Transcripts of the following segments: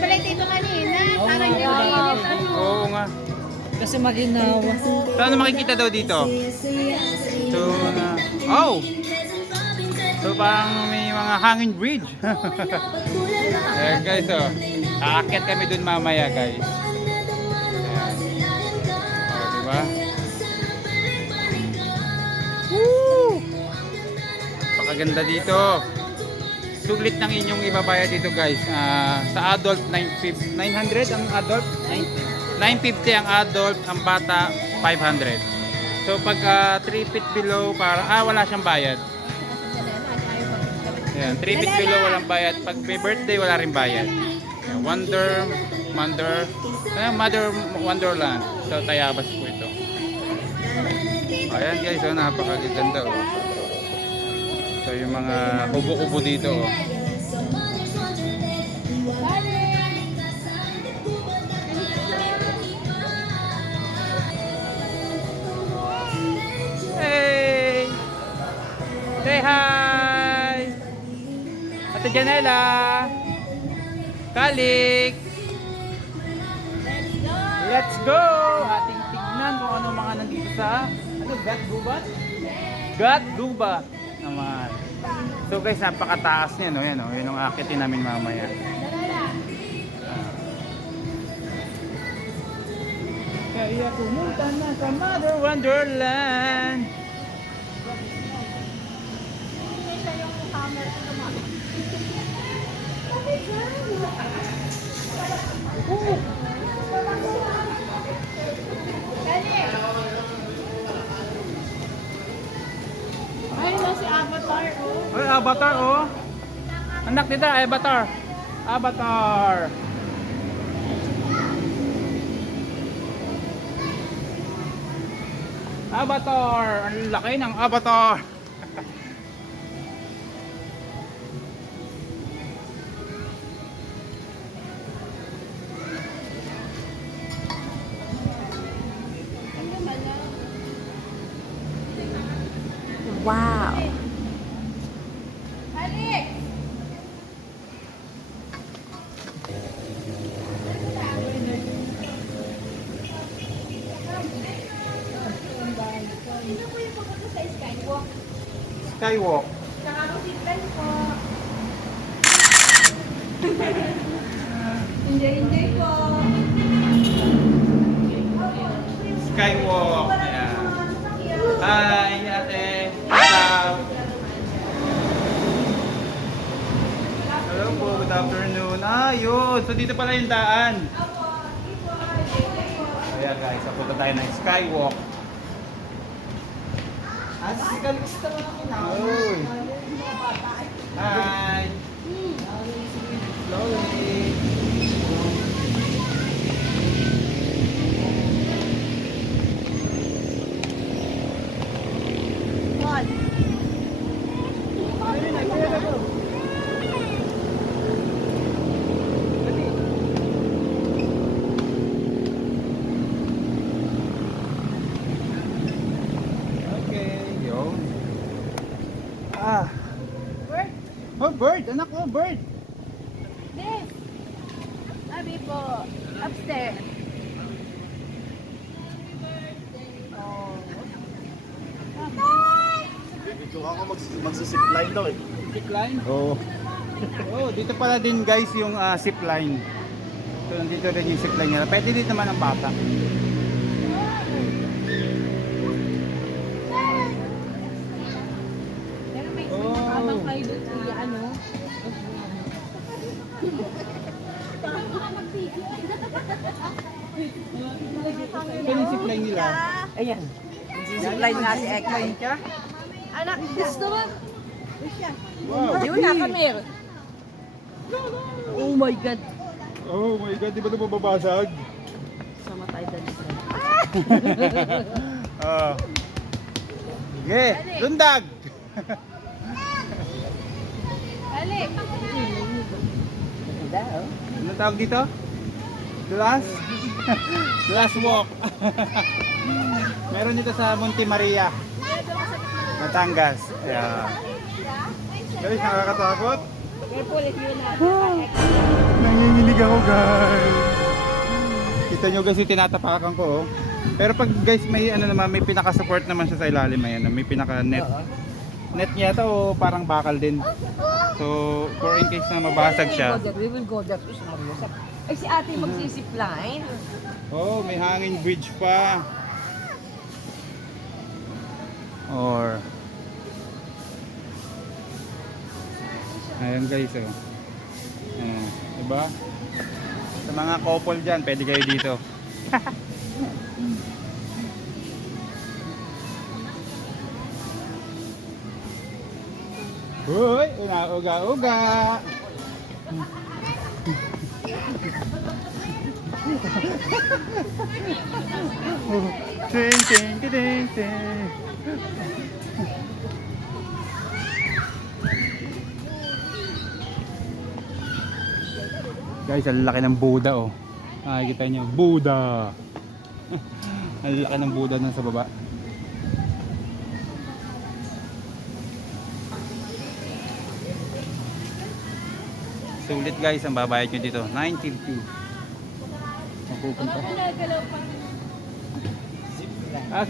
pala dito kanina. Oo Parang nga, nilinis ano. Oo nga. Kasi maginawa. So ano makikita daw dito? So, oh! So parang may mga hanging bridge. Ayan guys, oh. Aakyat kami dun mamaya guys. Ayan. Oh, diba? Woo! Pakaganda dito. Sulit ng inyong ibabayad dito guys. Sa adult 900 ang adult 950 ang adult, ang bata 500. So pag 3 feet below para wala siyang bayad. Ayan, 3 feet below walang bayad. Pag may birthday wala rin bayad. Ayan, Mother Wonderland. So Tayabas po ito. Ayan guys, oh, napakaganda oh. So yung mga kubo-kubo dito oh. Hey! Say hi! Ate Janela! Kalik! Let's go! Ating tignan kung ano mga nandito sa Gat Gubat? Gat Gubat naman. So guys, napakataas niya no? Yan, yun ang akitin namin mamaya. Kaya pumunta na sa Mother Wonderland. Ay, na si Avatar oh. Ay, Avatar oh. Anak nila, Avatar. Avatar. Avatar. Ang laki ng Avatar. Wow. Alex! Sino po yung pupunta sa Skywalk? Skywalk. Saka po si Glenn po. Enjoy po. Skywalk. Ayan. Hi, ate. Hello po, good afternoon. Yun. So dito pala yung daan. Ayan guys, punta tayo ng Skywalk. Sikalista mo na kinawa. Oy. Hi. Slowly. Bird? Oh, bird! Anak ko, bird! This. Sabi po, upstairs. Oh. Dito ako magsisipline daw eh. Zipline? Oo. Oh, dito pala din guys yung zipline. So, nandito rin yung zipline nila. Pwede din naman ang bata. Pero may Oh. habang kayo doon kuya, ano? Ito yung zipline nila. Ayan. Zipline nga si Ekla. Anak, gusto mo? Wow! Yun na, Kamir. Oh my God. Oh my God, di ba ito mababasag? Sama tayo dali sa. Oh. Sige, lundag! Alex. Ganda, oh. Ano tawag dito? Dulas? Dulas walk. Meron dito sa Monte Maria, Batangas. Yeah. Guys, nakakatakot. Careful if you not. Nanginginig ako guys. Kita nyo guys yung tinatapakan ko oh. Pero pag guys may ano naman, may pinaka-support naman siya sa ilalim, may ano, may pinaka-net. Net niya ito o parang bakal din. So, for in case na mabasag siya. We will go there. Ay, si ate magsisipline. Oh, may hanging bridge pa. Or ayan guys oh. Diba? Sa mga couple dyan, pwede kayo dito. Uy, uga-uga. Ting ting ting ting. Guys, ang laki ng Buddha oh. Nakikita niyo, Buddha. Ang laki ng Buddha nun sa baba. Sulit guys, ang babayad nyo dito, 950. Mapupunta.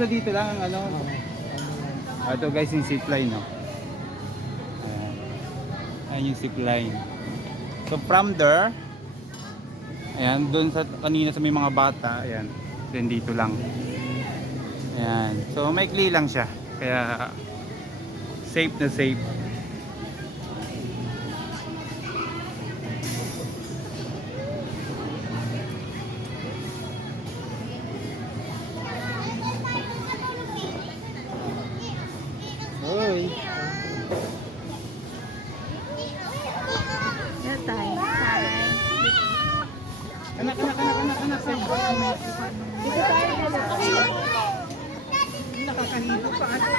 So dito lang ang ano. Ito guys yung zipline no. Ayan yung zipline. So from there, ayan, doon sa kanina sa may mga bata, ayan, then dito lang. Ayan, so maikli lang siya, kaya safe na safe. Hoy. Anak. Dito tayo na. Nakakahilo pa ate.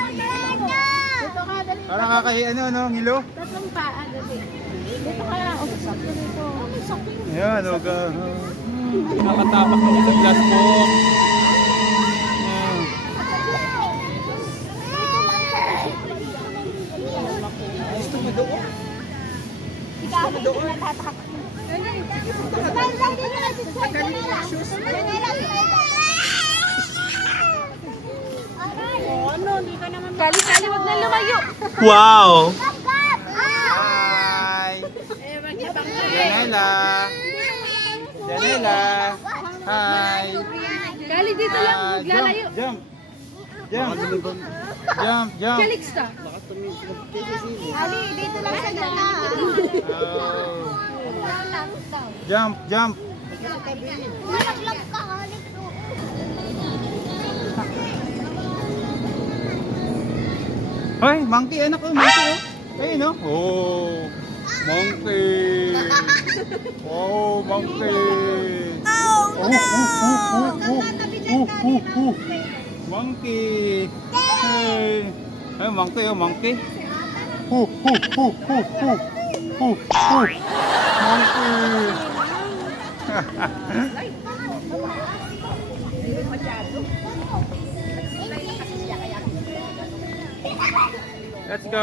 Dito ka, dali. Parang kakahi ano, ngilo? Tatlong paa, dali. Dito ka lang. O, sakto dito. Sakto yun. Ayan, oga. Nakatapak kami sa glass box. Gusto mo doon? Ikaw, dito na tatak. Galing yung shoes. Kali-kali, wag na lumayo. Wow! Hi! Janela! Janela! Hi! Kali dito lang, wag lalayo. Jump! Jump! Felix ka. Ali, dito lang sa gana. Oh. Jump! Malaglag ka, halik to. Hoy, monkey, anak ko, monkey oh. Ayun no? Oh, monkey. Oh, monkey. Monkey. Hey. Hey, monkey oh, monkey. Monkey.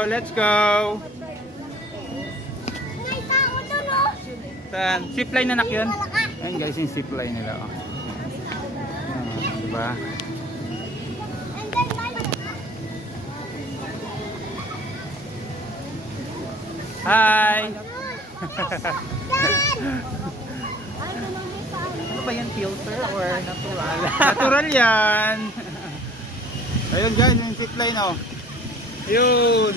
Let's go. May tao doon, oh. Saan? Zipline na anak yun? Ayun guys, yung zipline nila. Oh. Diba? And then, Hi! Ano ba yan, filter or natural? Natural yan! Ayun guys, yung zipline oh. Yun!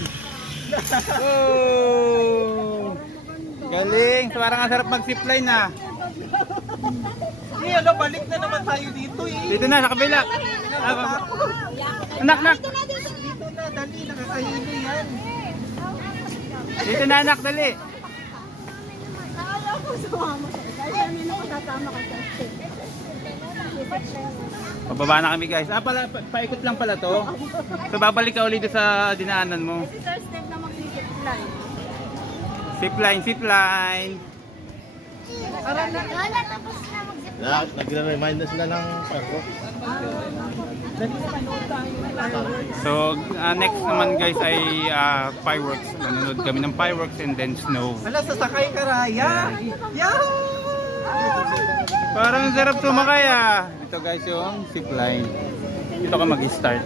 Oh! Galing! So, parang ang sarap mag-zipline ah. Eh, ano, balik na naman tayo dito eh. Dito na, sa kabila. Anak! Dito na, dali, nakakahilo yan. Dito na anak, dali. Nakala ko sumama siya. Dahil namin ako tatama ka sa Pababa na kami guys. Paikot lang pala to. So babalik ka ulit sa dinaanan mo. Si Sir Steve na mag-zipline. Zipline. Wala, tapos na mag-zipline. Nagre-remind na sila ng parko. Dali na manood tayo. So, next naman guys ay fireworks. Manonood kami ng fireworks and then snow. Wala, sasakay ka, Raya. Yahoo! Parang sarap sumakay ah. Ito guys yung zipline. Dito ka mag-start.